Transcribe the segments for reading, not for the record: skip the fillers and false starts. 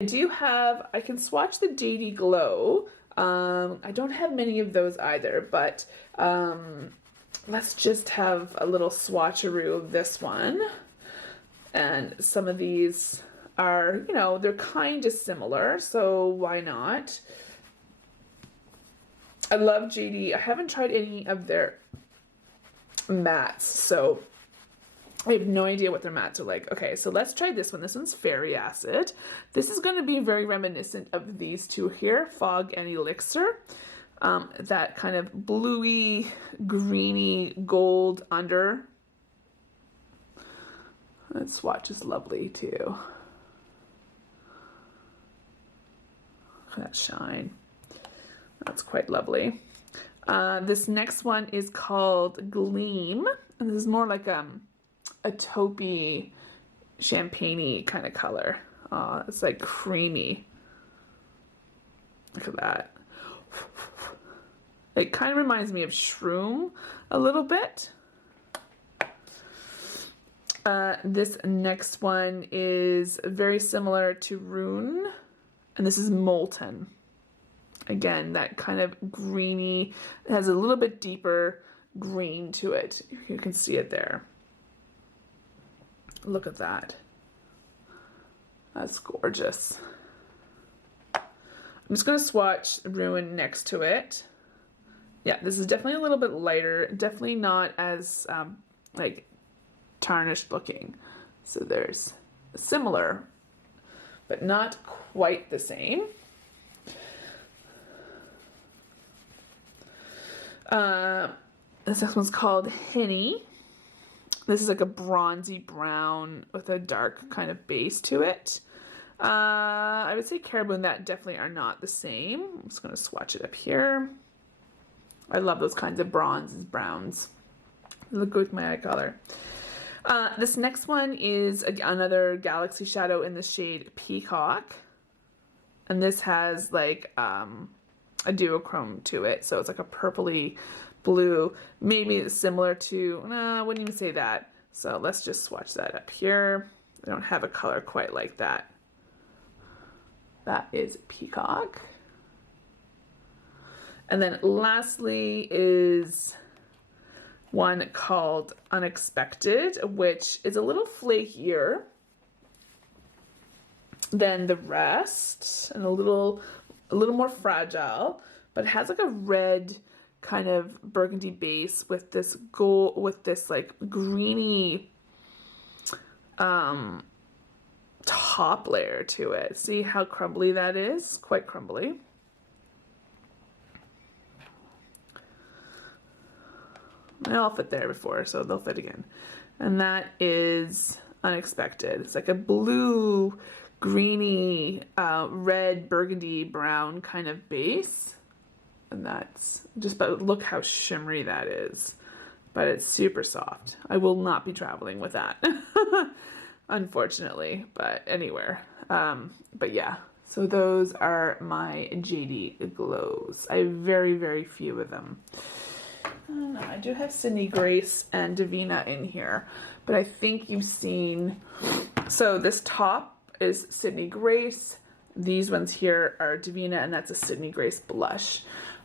I do have, I can swatch the JD Glow. I don't have many of those either, but let's just have a little swatcheroo of this one. And some of these are, you know, they're kind of similar, so why not? I love JD. I haven't tried any of their mattes, so I have no idea what their mattes are like. Okay, so let's try this one. This one's Fairy Acid. This is going to be very reminiscent of these two here, Fog and Elixir. That kind of bluey, greeny gold under. That swatch is lovely too. Look at that shine. That's quite lovely. This next one is called Gleam, and this is more like a taupey, champagne-y kind of color. It's like creamy. Look at that. It kind of reminds me of Shroom a little bit. This next one is very similar to Rune, and this is Molten. Again, that kind of greeny, it has a little bit deeper green to it. You can see it there. Look at that. That's gorgeous. I'm just going to swatch Ruin next to it. Yeah, this is definitely a little bit lighter. Definitely not as like tarnished looking. So there's similar, but not quite the same. This next one's called Henny. This is like a bronzy brown with a dark kind of base to it. I would say Caribou and that definitely are not the same. I'm just going to swatch it up here. I love those kinds of bronzes, browns. They look good with my eye color. This next one is another Galaxy Shadow in the shade Peacock. And this has like a duochrome to it. So it's like a purpley blue. Maybe it's similar to, no, I wouldn't even say that. So let's just swatch that up here. I don't have a color quite like that. That is Peacock. And then lastly is one called Unexpected, which is a little flakier than the rest and a little more fragile, but it has like a red kind of burgundy base with this gold, with this like greeny top layer to it. See how crumbly that is? Quite crumbly. They all fit there before, so they'll fit again. And that is Unexpected. It's like a blue, greeny, red, burgundy, brown kind of base. And that's just, but look how shimmery that is. But it's super soft. I will not be traveling with that, unfortunately, but anywhere. But yeah, so those are my JD Glows. I have very, very few of them. I do have Sydney Grace and Devinah in here, but I think you've seen, so this top is Sydney Grace, these ones here are Devinah, and that's a Sydney Grace blush.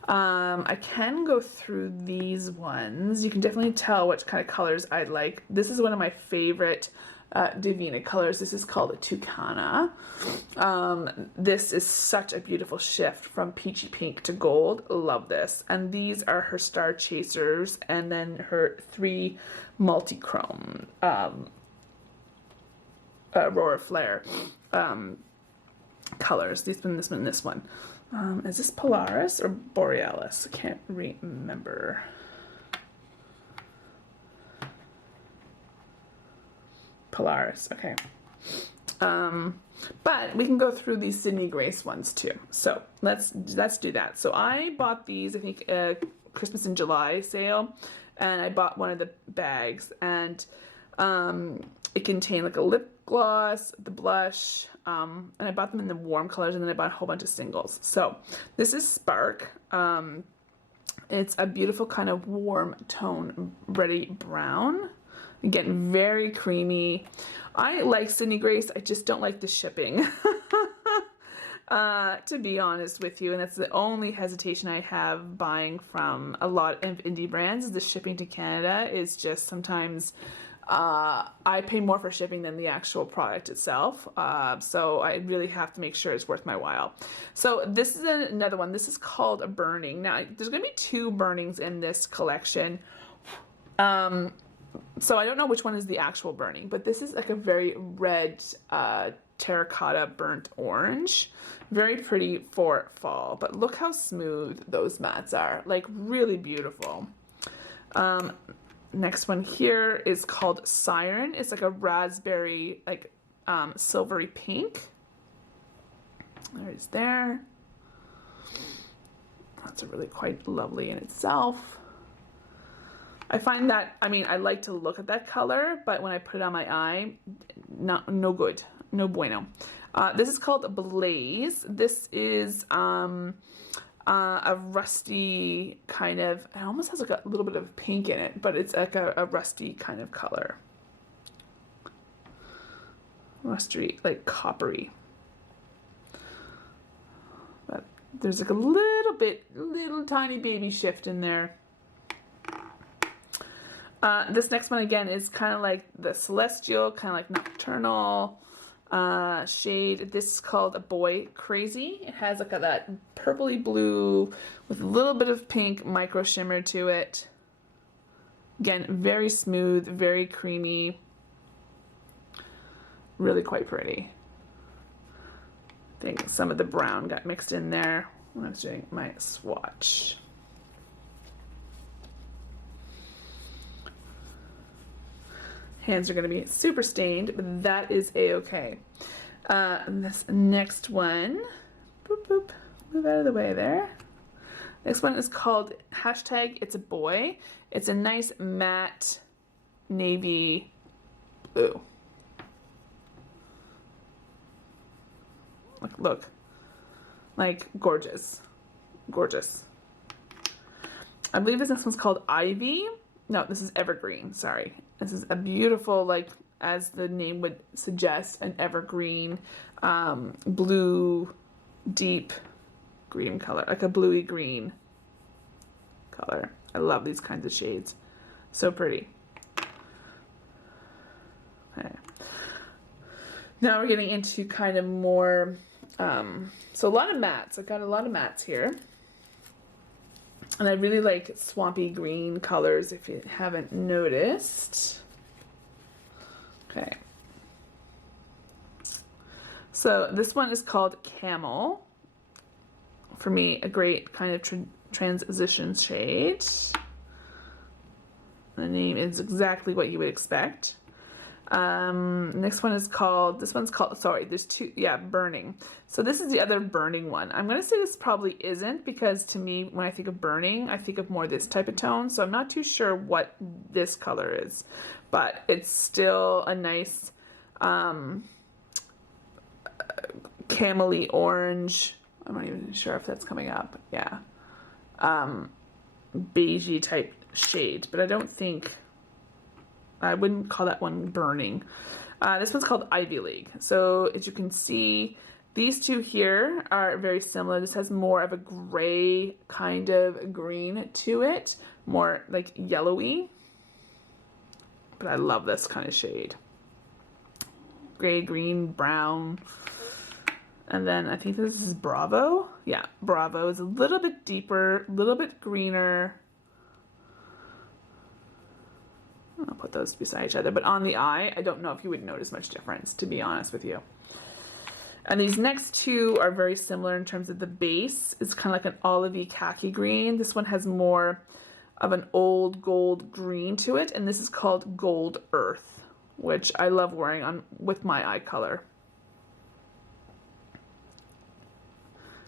I can go through these ones. You can definitely tell which kind of colors I like. This is one of my favorite Devinah colors. This is called a Tucana. This is such a beautiful shift from peachy pink to gold. Love this. And these are her Star Chasers, and then her 3 multi-chrome Aurora Flare colors. This one, this one, this one. Is this Polaris or Borealis? I can't remember. Polaris, okay. But we can go through these Sydney Grace ones too. So let's do that. So I bought these, I think, Christmas in July sale, and I bought one of the bags, and it contained like a lip gloss, the blush, and I bought them in the warm colors, and then I bought a whole bunch of singles. So this is Spark. It's a beautiful kind of warm tone, ready brown. Again, very creamy. I like Sydney Grace, I just don't like the shipping. to be honest with you. And that's the only hesitation I have buying from a lot of indie brands, is the shipping to Canada is just sometimes I pay more for shipping than the actual product itself. So I really have to make sure it's worth my while. So this is another one. This is called a Burning. Now, there's going to be 2 burnings in this collection. So I don't know which one is the actual burning, but this is like a very red terracotta burnt orange. Very pretty for fall, but look how smooth those mats are. Like, really beautiful. Next one here is called Siren. It's like a raspberry, like silvery pink. There it is there. That's really quite lovely in itself. I find that, I mean, I like to look at that color, but when I put it on my eye, no good, no bueno. This is called Blaze. This is a rusty kind of, it almost has like a little bit of pink in it, but it's like a rusty kind of color. Rusty, like coppery. But there's like a little tiny baby shift in there. This next one again is kind of like the celestial, kind of like nocturnal shade. This is called a Boy Crazy. It has like that purpley blue with a little bit of pink micro shimmer to it. Again, very smooth, very creamy. Really quite pretty. I think some of the brown got mixed in there when I was doing my swatch. Hands are going to be super stained, but that is a-okay. This next one, boop, boop, move out of the way there. Next one is called hashtag It's a Boy. It's a nice matte navy blue. Look, like gorgeous, gorgeous. I believe this next one's called Ivy. No, this is Evergreen, sorry. This is a beautiful, like, as the name would suggest, an evergreen, blue, deep green color, like a bluey green color. I love these kinds of shades. So pretty. Okay. Now we're getting into kind of more, so a lot of mattes. I've got a lot of mattes here. And I really like swampy green colors, if you haven't noticed. Okay. So this one is called Camel. For me, a great kind of transition shade. The name is exactly what you would expect. Next one is called, this one's called, sorry, there's 2, yeah, Burning. So this is the other Burning one. I'm going to say this probably isn't, because to me, when I think of Burning, I think of more this type of tone. So I'm not too sure what this color is, but it's still a nice, camel-y orange. I'm not even sure if that's coming up. Yeah. Beigey type shade, but I don't think, I wouldn't call that one Burning. This one's called Ivy League. So as you can see, these two here are very similar. This has more of a gray kind of green to it, more like yellowy. But I love this kind of shade. Gray, green, brown. And then I think this is Bravo. Yeah, Bravo is a little bit deeper, a little bit greener. I'll put those beside each other, but on the eye, I don't know if you would notice much difference, to be honest with you. And these next two are very similar in terms of the base. It's kind of like an olivey khaki green. This one has more of an old gold green to it, and this is called Gold Earth, which I love wearing on with my eye color.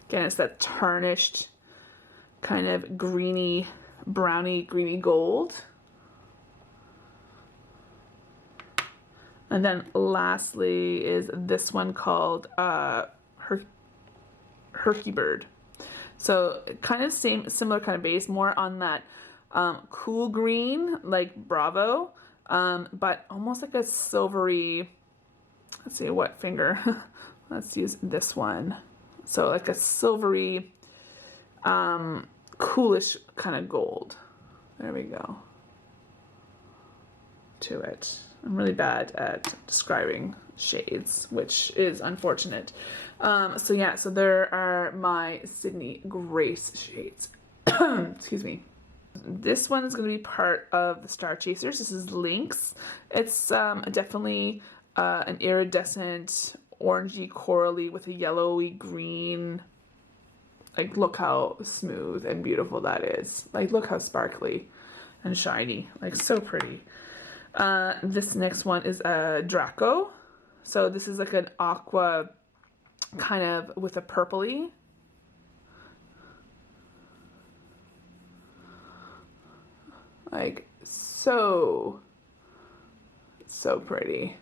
Again, it's that tarnished kind of greeny, browny, greeny gold. And then lastly is this one called Herky Bird. So kind of similar kind of base, more on that cool green like Bravo, but almost like a silvery, let's see what finger. Let's use this one. So like a silvery, coolish kind of gold. There we go. To it. I'm really bad at describing shades, which is unfortunate. So yeah, so there are my Sydney Grace shades. Excuse me. This one is going to be part of the Star Chasers. This is Lynx. It's definitely an iridescent, orangey, corally with a yellowy green. Like, look how smooth and beautiful that is. Like, look how sparkly and shiny. Like, so pretty. This next one is a Draco. So this is like an aqua kind of with a purpley. Like, so pretty.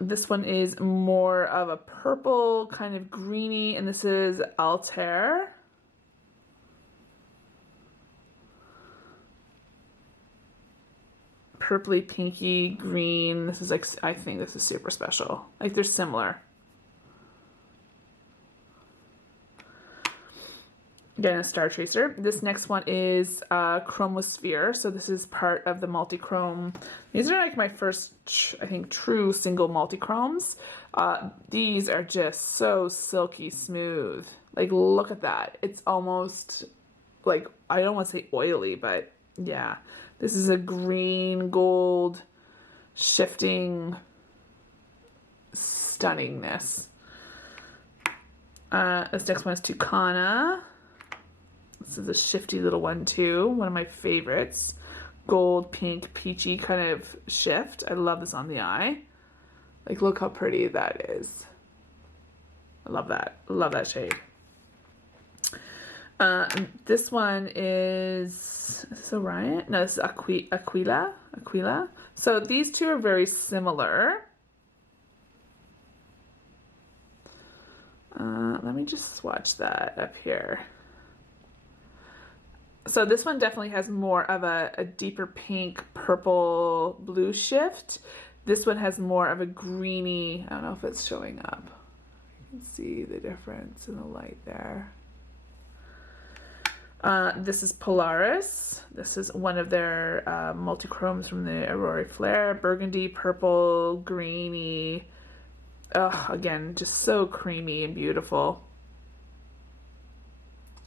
This one is more of a purple, kind of greeny, and this is Altair. Purpley, pinky, green. This is like, I think this is super special. Like, they're similar. Again, a Star Chaser. This next one is Chromosphere. So this is part of the multi-chrome. These are like my first, I think, true single multi-chromes. These are just so silky smooth. Like, look at that. It's almost like, I don't want to say oily, but yeah. This is a green, gold, shifting stunningness. This next one is Tucana. This is a shifty little one too. One of my favorites. Gold, pink, peachy kind of shift. I love this on the eye. Like, look how pretty that is. I love that. Love that shade. This one is this Orion? No, this is Aquila. So these two are very similar. Let me just swatch that up here. So this one definitely has more of a deeper pink, purple, blue shift. This one has more of a greeny, I don't know if it's showing up. You can see the difference in the light there. This is Polaris. This is one of their multi-chromes from the Aurora Flare. Burgundy, purple, greeny. Ugh, again, just so creamy and beautiful.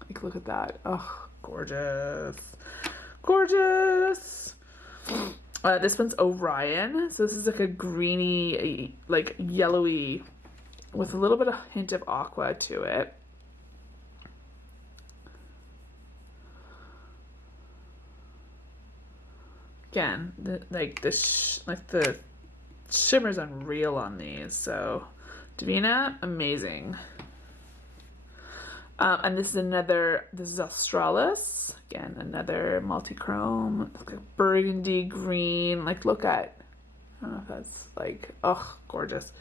Like, look at that. Ugh, gorgeous. Gorgeous. This one's Orion. So this is like a greeny, like yellowy, with a little bit of hint of aqua to it. Again, the shimmer's unreal on these. So, Devinah, amazing. And this is Australis. Again, another multi-chrome, like burgundy green. Like, look at, I don't know if that's like, oh, gorgeous.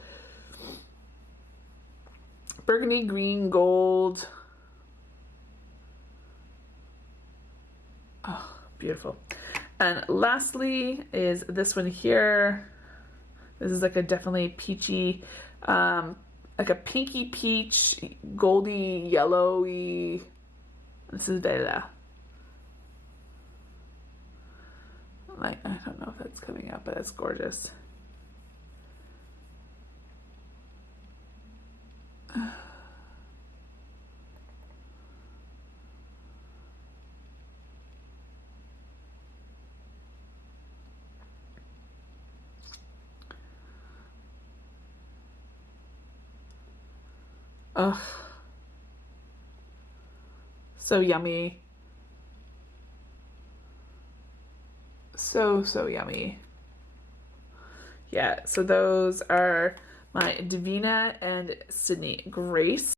Burgundy, green, gold. Oh, beautiful. And lastly is this one here. This is like a definitely peachy, like a pinky peach, goldy, yellowy. This is Vela. Like, I don't know if that's coming up, but that's gorgeous. Ugh. So yummy. So yummy. Yeah, so those are my Devinah and Sydney Grace.